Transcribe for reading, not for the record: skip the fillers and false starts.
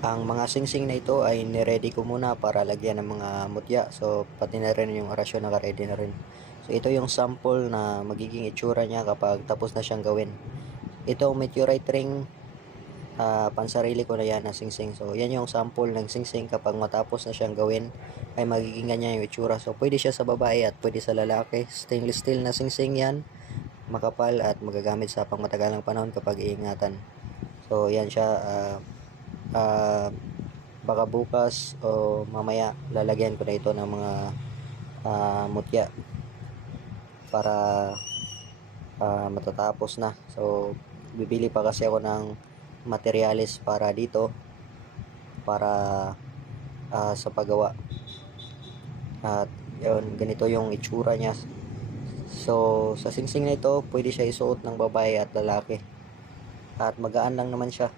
Ang mga singsing na ito ay niready ko muna para lagyan ng mga mutya. So pati na rin yung orasyon naka-ready na rin. So ito yung sample na magiging itsura niya kapag tapos na siyang gawin. Ito ang meteorite ring, pansarili ko na yan na singsing. So yan yung sample ng singsing kapag matapos na siyang gawin ay magiging ganyan yung itsura. So pwede siya sa babae at pwede sa lalaki. Stainless steel na singsing yan, makapal at magagamit sa pangmatagalang panahon kapag iingatan. So yan siya, uh, baka bukas o mamaya lalagyan ko na ito ng mga mutya para matatapos na. So bibili pa kasi ako ng materialis para dito, para sa paggawa. At yun, ganito yung itsura niya. So sa singsing na ito pwede siya isuot ng babae at lalaki at magaan lang naman siya.